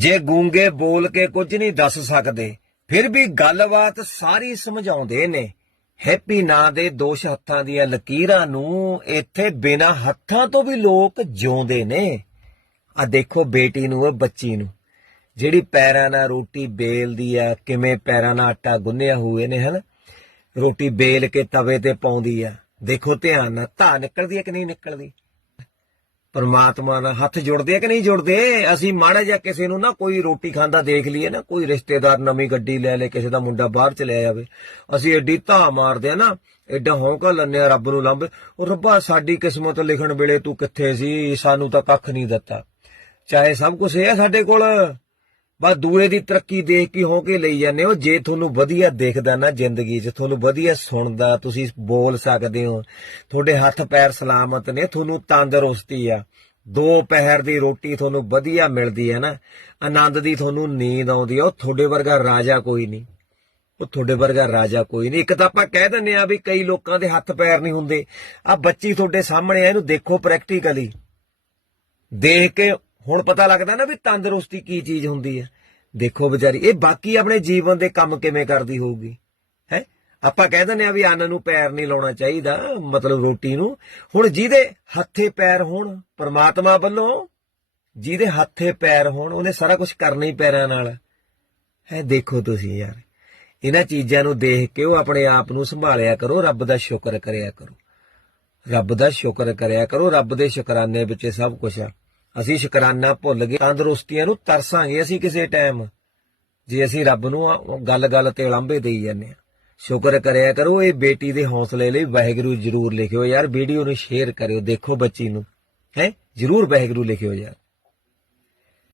ਜੇ ਗੂੰਗੇ ਬੋਲ ਕੇ ਕੁਝ ਨਹੀਂ ਦੱਸ ਸਕਦੇ ਫਿਰ ਵੀ ਗੱਲਬਾਤ ਸਾਰੀ ਸਮਝਾਉਂਦੇ ਨੇ ਹੈਪੀ ਨਾਂ ਦੇ ਦੋਸ਼ ਹੱਥਾਂ ਦੀਆਂ ਲਕੀਰਾਂ ਨੂੰ ਇੱਥੇ ਬਿਨਾਂ ਹੱਥਾਂ ਤੋਂ ਵੀ ਲੋਕ ਜਿਉਂਦੇ ਨੇ ਆ ਦੇਖੋ ਬੇਟੀ ਨੂੰ ਉਹ ਬੱਚੀ ਨੂੰ ਜਿਹੜੀ ਪੈਰਾਂ ਨਾਲ ਰੋਟੀ ਬੇਲਦੀ ਆ ਕਿਵੇਂ ਪੈਰਾਂ ਨਾਲ ਆਟਾ ਗੁੰਨਿਆ ਹੋਏ ਨੇ ਹਨ ਰੋਟੀ ਬੇਲ ਕੇ ਤਵੇ ਤੇ ਪਾਉਂਦੀ ਆ ਦੇਖੋ ਧਿਆਨ ਨਾਲ ਧਾ ਨਿਕਲਦੀ ਆ ਕਿ ਨਹੀਂ ਨਿਕਲਦੀ ਪਰਮਾਤਮਾ ਨਾਲ ਹੱਥ ਜੁੜਦੇ ਆ ਕਿ ਨਹੀਂ ਜੁੜਦੇ ਅਸੀਂ ਮਾੜਾ ਜਿਹਾ ਕਿਸੇ ਨੂੰ ਨਾ ਕੋਈ ਰੋਟੀ ਖਾਂਦਾ ਦੇਖ ਲਈਏ ਨਾ ਕੋਈ ਰਿਸ਼ਤੇਦਾਰ ਨਵੀਂ ਗੱਡੀ ਲੈ ਲੈ ਕਿਸੇ ਦਾ ਮੁੰਡਾ ਬਾਹਰ ਚਲੇ ਜਾਵੇ ਅਸੀਂ ਐਡੀ ਧਾ ਮਾਰਦੇ ਆ ਨਾ ਐਡਾ ਹੌਂਕਾ ਲੰਨੇ ਆ ਰੱਬ ਨੂੰ ਲੰਬ ਉਹ ਰੱਬਾ ਸਾਡੀ ਕਿਸਮਤ ਲਿਖਣ ਵੇਲੇ ਤੂੰ ਕਿੱਥੇ ਸੀ ਸਾਨੂੰ ਤਾਂ ਕੱਖ ਨਹੀਂ ਦਿੱਤਾ ਚਾਹੇ ਸਭ ਕੁਝ ਹੈ ਸਾਡੇ ਕੋਲ ਬਸ ਦੂਰੇ ਦੀ ਤਰੱਕੀ ਦੇਖ ਕੇ ਹੋ ਕੇ ਲਈ ਜਾਂਦੇ ਹੋ ਜੇ ਤੁਹਾਨੂੰ ਵਧੀਆ ਦੇਖਦਾ ਨਾ ਜ਼ਿੰਦਗੀ 'ਚ ਤੁਹਾਨੂੰ ਵਧੀਆ ਸੁਣਦਾ ਤੁਸੀਂ ਬੋਲ ਸਕਦੇ ਹੋ ਤੁਹਾਡੇ ਹੱਥ ਪੈਰ ਸਲਾਮਤ ਨੇ ਤੁਹਾਨੂੰ ਤੰਦਰੁਸਤੀ ਆ ਦੋ ਪਹਿਰ ਦੀ ਰੋਟੀ ਤੁਹਾਨੂੰ ਵਧੀਆ ਮਿਲਦੀ ਹੈ ਨਾ ਆਨੰਦ ਦੀ ਤੁਹਾਨੂੰ ਨੀਂਦ ਆਉਂਦੀ ਆ ਉਹ ਤੁਹਾਡੇ ਵਰਗਾ ਰਾਜਾ ਕੋਈ ਨਹੀਂ ਉਹ ਤੁਹਾਡੇ ਵਰਗਾ ਰਾਜਾ ਕੋਈ ਨਹੀਂ ਇੱਕ ਤਾਂ ਆਪਾਂ ਕਹਿ ਦਿੰਨੇ ਆ ਵੀ ਕਈ ਲੋਕਾਂ ਦੇ ਹੱਥ ਪੈਰ ਨਹੀਂ ਹੁੰਦੇ ਆ ਬੱਚੀ ਤੁਹਾਡੇ ਸਾਹਮਣੇ ਆ ਇਹਨੂੰ ਦੇਖੋ ਪ੍ਰੈਕਟੀਕਲੀ ਦੇਖ ਕੇ ਹੁਣ ਪਤਾ ਲੱਗਦਾ ਨਾ ਵੀ ਤੰਦਰੁਸਤੀ ਕੀ ਚੀਜ਼ ਹੁੰਦੀ ਹੈ ਦੇਖੋ ਵਿਚਾਰੀ ਇਹ ਬਾਕੀ ਆਪਣੇ ਜੀਵਨ ਦੇ ਕੰਮ ਕਿਵੇਂ ਕਰਦੀ ਹੋਊਗੀ ਹੈ ਆਪਾਂ ਕਹਿ ਦਿੰਦੇ ਆ ਵੀ ਅੰਨ ਨੂੰ ਪੈਰ ਨਹੀਂ ਲਾਉਣਾ ਚਾਹੀਦਾ ਮਤਲਬ ਰੋਟੀ ਨੂੰ ਹੁਣ ਜਿਹਦੇ ਹੱਥੇ ਪੈਰ ਹੋਣ ਪਰਮਾਤਮਾ ਵੱਲੋਂ ਜਿਹਦੇ ਹੱਥੇ ਪੈਰ ਹੋਣ ਉਹਨੇ ਸਾਰਾ ਕੁਝ ਕਰਨਾ ਹੀ ਪੈਰਾਂ ਨਾਲ ਹੈ ਦੇਖੋ ਤੁਸੀਂ ਯਾਰ ਇਹਨਾਂ ਚੀਜ਼ਾਂ ਨੂੰ ਦੇਖ ਕੇ ਉਹ ਆਪਣੇ ਆਪ ਨੂੰ ਸੰਭਾਲਿਆ ਕਰੋ ਰੱਬ ਦਾ ਸ਼ੁਕਰ ਕਰਿਆ ਕਰੋ ਰੱਬ ਦਾ ਸ਼ੁਕਰ ਕਰਿਆ ਕਰੋ ਰੱਬ ਦੇ ਸ਼ੁਕਰਾਨੇ ਵਿੱਚ ਸਭ ਕੁਝ ਆ ਅਸੀਂ ਸ਼ੁਕਰਾਨਾ ਭੁੱਲ ਗਏ ਤੰਦਰੁਸਤੀਆਂ ਨੂੰ ਤਰਸਾਂਗੇ ਅਸੀਂ ਕਿਸੇ ਟਾਈਮ ਜੇ ਅਸੀਂ ਰੱਬ ਨੂੰ ਗੱਲ-ਗੱਲ ਤੇ ਉਲੰਭੇ ਦੇਈ ਜਾਂਦੇ ਆ ਸ਼ੁਕਰ ਕਰਿਆ ਕਰੋ ਇਹ ਬੇਟੀ ਦੇ ਹੌਸਲੇ ਲਈ ਵਾਹਿਗੁਰੂ ਜ਼ਰੂਰ ਲਿਖਿਓ ਯਾਰ ਵੀਡੀਓ ਨੂੰ ਸ਼ੇਅਰ ਕਰਿਓ ਦੇਖੋ ਬੱਚੀ ਨੂੰ ਹੈ ਜ਼ਰੂਰ ਵਾਹਿਗੁਰੂ ਲਿਖਿਓ ਯਾਰ